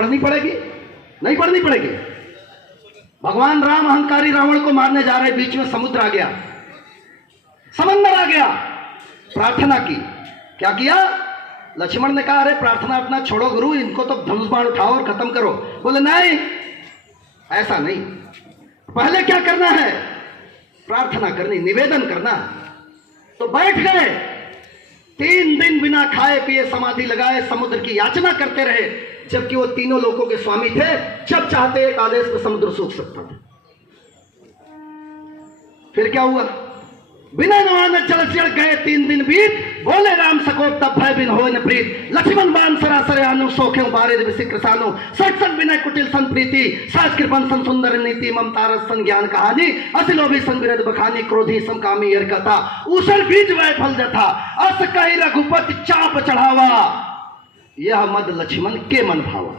पढ़नी पड़ेगी, नहीं पढ़नी पड़ेगी? भगवान राम अहंकारी रावण को मारने जा रहे, बीच में समुद्र आ गया, समंदर आ गया, प्रार्थना की। क्या किया? लक्ष्मण ने कहा अरे प्रार्थना अपना छोड़ो गुरु, इनको तो धनुष बाण उठाओ और खत्म करो। बोले नहीं, ऐसा नहीं, पहले क्या करना है? प्रार्थना करनी, निवेदन करना। तो बैठ गए, 3 दिन बिना खाए पिए समाधि लगाए समुद्र की याचना करते रहे, जबकि वो तीनों लोकों के स्वामी थे। जब चाहते एक आदेश में समुद्र सूख सकता था। फिर क्या हुआ? बिना नवाने जल चढ़ गए, 3 दिन बीत, बोले राम सकोप तब भय बिन होय न प्रीत। लक्ष्मण बाण सरासर आनु सोखे बारिद विसिक्र सानु। सत्संग विनय कुटिल सन प्रीति, साज कृपन सन सुंदर नीति। ममतारस सन ज्ञान कहानी, असिलोभी सन विरद बखानी। क्रोधी समकामी यर कथा, ऊषर बीज वह फल जथा। अस कहि रघुपति चाप चढ़ावा, यह मद लक्ष्मण के मन भावा।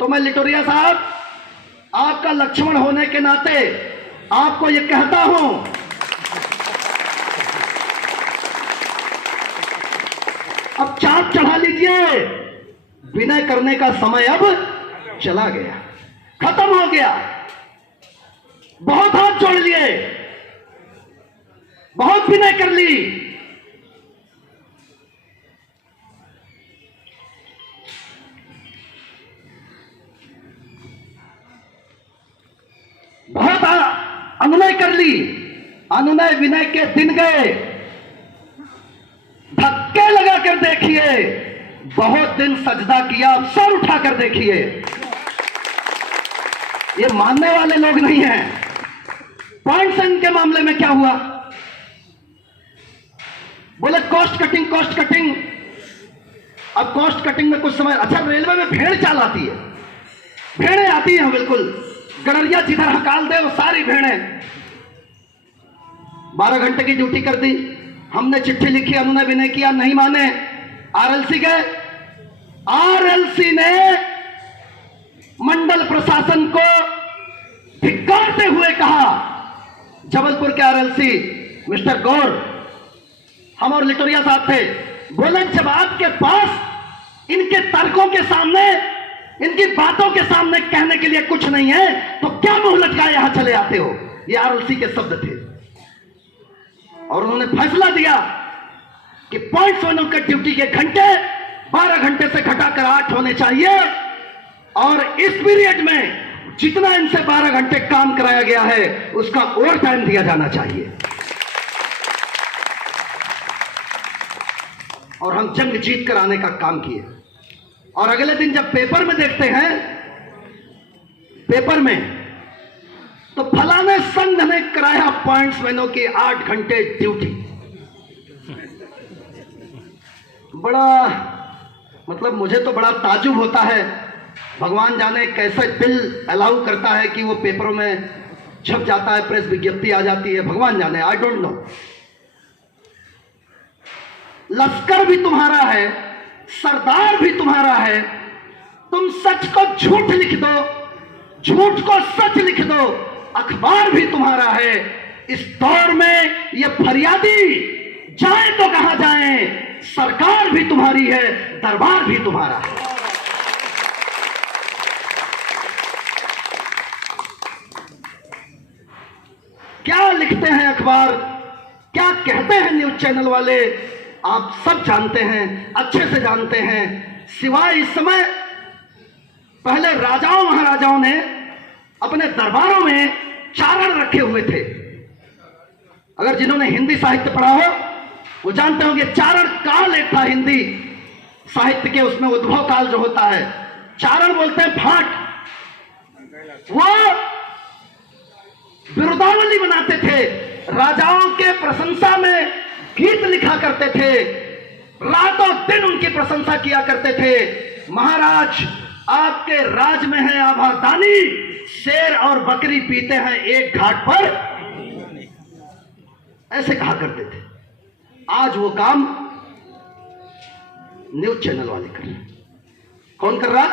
तो मैं लिटोरिया साहब, आपका लक्ष्मण होने के नाते आपको यह कहता हूं, अब चाप चढ़ा लीजिए। विनय करने का समय अब चला गया, खत्म हो गया। बहुत हाथ जोड़ लिए, बहुत विनय कर ली। बहुत अनुनय कर ली। अनुनय विनय के दिन गए, धक्के लगा कर देखिए। बहुत दिन सजदा किया, अब सर उठा कर देखिए। ये मानने वाले लोग नहीं हैं। पॉइंट संघ के मामले में क्या हुआ? बोले कॉस्ट कटिंग, कॉस्ट कटिंग। अब कॉस्ट कटिंग में कुछ समय, अच्छा रेलवे में भेड़ चाल आती है, भेड़ें आती हैं, बिल्कुल गड़रिया जिधर हकाल दे वो सारी भेड़ें। 12 घंटे की ड्यूटी कर दी। हमने चिट्ठी लिखी, अनुनय विनय किया, नहीं माने। आरएलसी गए, आरएलसी ने मंडल प्रशासन को धिक्कारते हुए कहा, जबलपुर के आरएलसी मिस्टर गौर, हम और लिटोरिया साहब थे, बोले जब आपके पास इनके तर्कों के सामने, इनकी बातों के सामने कहने के लिए कुछ नहीं है, तो क्या मुंह लटकाए यहां चले आते हो? ये आरएलसी के शब्द थे। और उन्होंने फैसला दिया कि पॉइंट्स वन के ड्यूटी के घंटे 12 घंटे से घटाकर 8 होने चाहिए, और इस पीरियड में जितना इनसे 12 घंटे काम कराया गया है उसका ओवर टाइम दिया जाना चाहिए। और हम जंग जीत कर आने का काम किए। और अगले दिन जब पेपर में देखते हैं, पेपर में तो फलाने संघ ने कराया पॉइंट्समैनों की 8 घंटे ड्यूटी। बड़ा मतलब मुझे तो बड़ा ताजुब होता है, भगवान जाने कैसे बिल अलाउ करता है कि वो पेपरों में छप जाता है, प्रेस विज्ञप्ति आ जाती है, भगवान जाने, आई डोंट नो। लश्कर भी तुम्हारा है, सरदार भी तुम्हारा है, तुम सच को झूठ लिख दो, झूठ को सच लिख दो, अखबार भी तुम्हारा है। इस दौर में ये फरियादी जाए तो कहां जाए, सरकार भी तुम्हारी है, दरबार भी तुम्हारा है। क्या लिखते हैं अखबार, क्या कहते हैं न्यूज चैनल वाले, आप सब जानते हैं, अच्छे से जानते हैं। सिवाय इस समय पहले राजाओं महाराजाओं ने अपने दरबारों में चारण रखे हुए थे। अगर जिन्होंने हिंदी साहित्य पढ़ा हो वो जानते होंगे, चारण काल एक था हिंदी साहित्य के, उसमें उद्भव काल जो होता है, चारण बोलते हैं फाट। वो बिरुदावली बनाते थे, राजाओं के प्रशंसा में गीत लिखा करते थे, रातों दिन उनकी प्रशंसा किया करते थे। महाराज आपके राज में है आभादानी, शेर और बकरी पीते हैं एक घाट पर, ऐसे कहा करते थे। आज वो काम न्यूज चैनल वाले कर रहे हैं। कौन कर रहा?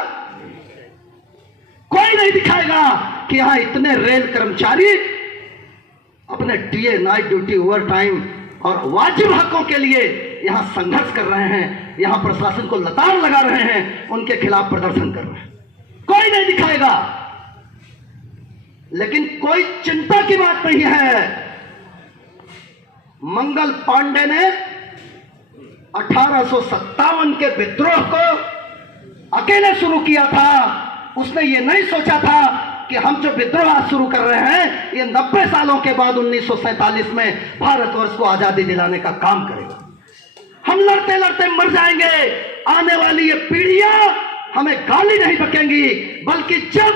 कोई नहीं दिखाएगा कि यहां इतने रेल कर्मचारी अपने TA, night duty, over time और वाजिब हकों के लिए यहां संघर्ष कर रहे हैं। यहां प्रशासन को लताड़ लगा रहे हैं, उनके खिलाफ प्रदर्शन कर रहे हैं। कोई नहीं दिखाएगा, लेकिन कोई चिंता की बात नहीं है। मंगल पांडे ने 1857 के विद्रोह को अकेले शुरू किया था। उसने ये नहीं सोचा था कि हम जो विद्रोह शुरू कर रहे हैं ये 90 सालों के बाद 1947 में भारतवर्ष को आजादी दिलाने का काम करेगा। हम लड़ते लड़ते मर जाएंगे, आने वाली ये पीढ़ियां हमें गाली नहीं बकेंगी, बल्कि जब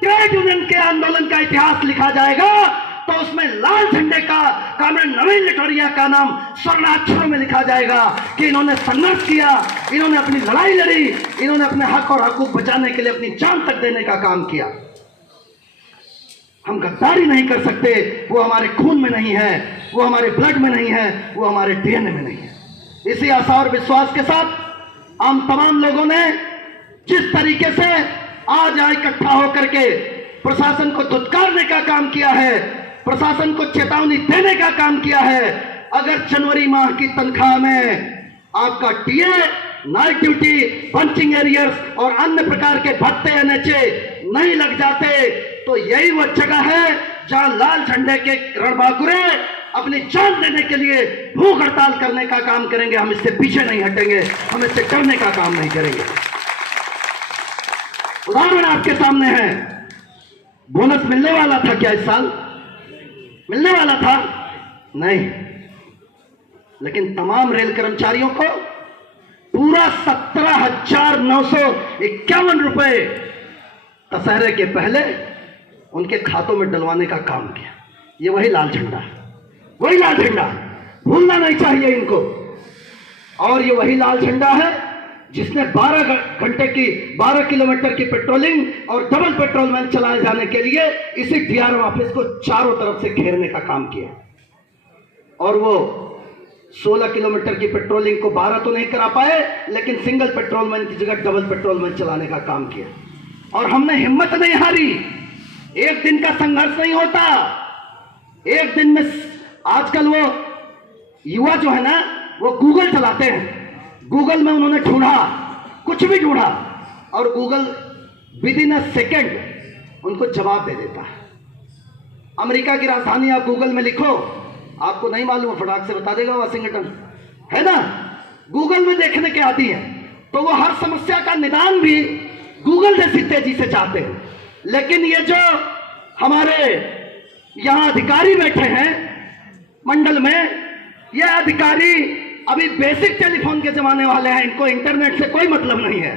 ट्रेड यूनियन के आंदोलन का इतिहास लिखा जाएगा तो उसमें लाल झंडे का कामरेड नवीन लिटोरिया का नाम स्वर्णाक्षरों में लिखा जाएगा कि इन्होंने संघर्ष किया, इन्होंने अपनी लड़ाई लड़ी, इन्होंने अपने हक और हकूक बचाने के लिए अपनी जान तक देने का काम किया। हम गद्दारी नहीं कर सकते, वो हमारे खून में नहीं है, वो हमारे ब्लड में नहीं है, वो हमारे डीएनए में नहीं है। इसी आशा और विश्वास के साथ हम तमाम लोगों ने जिस तरीके से आज यहाँ इकट्ठा होकर के प्रशासन को धुतकारने का काम किया है, प्रशासन को चेतावनी देने का काम किया है, अगर जनवरी माह की तनख्वाह में आपका TA, night duty, punching arrears और अन्य प्रकार के भत्ते एनएचए नहीं लग जाते तो यही वो जगह है जहां लाल झंडे के रणबांकुरे अपनी जान देने के लिए भूख हड़ताल करने का काम करेंगे। हम इससे पीछे नहीं हटेंगे, हम इससे डरने का काम नहीं करेंगे। उदाहरण आपके सामने है, बोनस मिलने वाला था क्या इस साल? मिलने वाला था? नहीं। लेकिन तमाम रेल कर्मचारियों को पूरा 17,951 रुपए दशहरे के पहले उनके खातों में डलवाने का काम किया। ये वही लाल झंडा है, वही लाल झंडा, भूलना नहीं चाहिए इनको। और ये वही लाल झंडा है जिसने 12 किलोमीटर की पेट्रोलिंग और डबल पेट्रोल वैन चलाए जाने के लिए इसी डीआरएम ऑफिस को चारों तरफ से घेरने का काम किया। और वो 16 किलोमीटर की पेट्रोलिंग को 12 तो नहीं करा पाए, लेकिन सिंगल पेट्रोल वैन की जगह डबल पेट्रोल वैन चलाने का काम किया। और हमने हिम्मत नहीं हारी। एक दिन का संघर्ष नहीं होता, एक दिन में। आजकल वो युवा जो है ना, वो गूगल चलाते हैं, गूगल में उन्होंने ढूंढा, कुछ भी ढूंढा, और Google with in a second उनको जवाब दे देता है। अमेरिका की राजधानी आप गूगल में लिखो, आपको नहीं मालूम, फटाक से बता देगा वाशिंगटन, है ना। गूगल में देखने के आदी हैं, तो वो हर समस्या का निदान भी गूगल जैसी तेजी से चाहते हैं। लेकिन ये जो हमारे यहां अधिकारी बैठे हैं मंडल में, ये अधिकारी अभी बेसिक टेलीफोन के जमाने वाले हैं, इनको इंटरनेट से कोई मतलब नहीं है।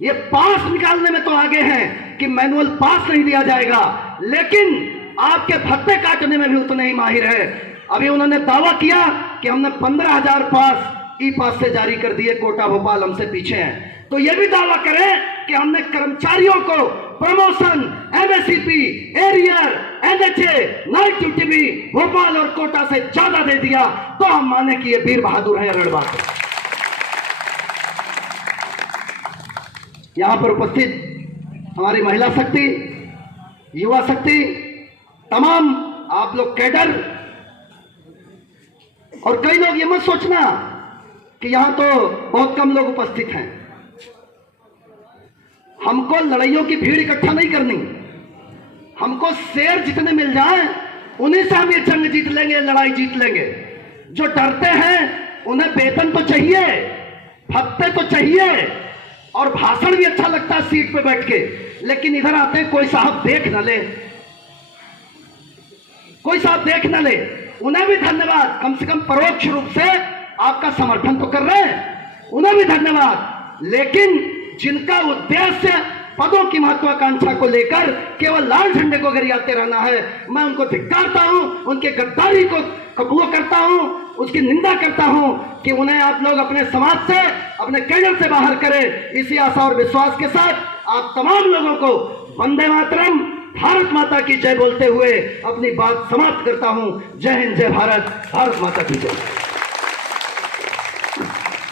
ये पास निकालने में तो आगे हैं कि मैनुअल पास नहीं दिया जाएगा, लेकिन आपके भत्ते काटने में भी उतने ही माहिर है। अभी उन्होंने दावा किया कि हमने 15,000 पास ई पास से जारी कर दिए, कोटा भोपाल हमसे पीछे हैं। तो ये भी दावा करें कि हमने कर्मचारियों को promotion, MSCP, arrear, NHA, night duty भी भोपाल और कोटा से ज्यादा दे दिया, तो हम माने कि ये वीर बहादुर है, रणबांकुर है। यहां पर उपस्थित हमारी महिला शक्ति, युवा शक्ति, तमाम आप लोग कैडर, और कई लोग ये मत सोचना कि यहां तो बहुत कम लोग उपस्थित हैं। हमको लड़ाइयों की भीड़ इकट्ठा नहीं करनी, हमको शेर जितने मिल जाएं उन्हीं से हम ये जंग जीत लेंगे, लड़ाई जीत लेंगे। जो डरते हैं उन्हें वेतन तो चाहिए, भत्ते तो चाहिए, और भाषण भी अच्छा लगता है सीट पे बैठ के, लेकिन इधर आते हैं कोई साहब देख न ले, कोई साहब देख न ले। उन्हें भी धन्यवाद, कम से कम परोक्ष रूप से आपका समर्थन तो कर रहे हैं, उन्हें भी धन्यवाद। लेकिन जिनका उद्देश्य पदों की महत्वाकांक्षा को लेकर केवल लाल झंडे को गरियाते रहना है, मैं उनको धिक्कारता हूं, उनके गद्दारी को कबूल करता हूं, उसकी निंदा करता हूं कि उन्हें आप लोग अपने समाज से, अपने कैडर से बाहर करें। इसी आशा और विश्वास के साथ आप तमाम लोगों को वंदे मातरम, भारत माता की जय बोलते हुए अपनी बात समाप्त करता हूं। जय हिंद, जय भारत, भारत माता की जय।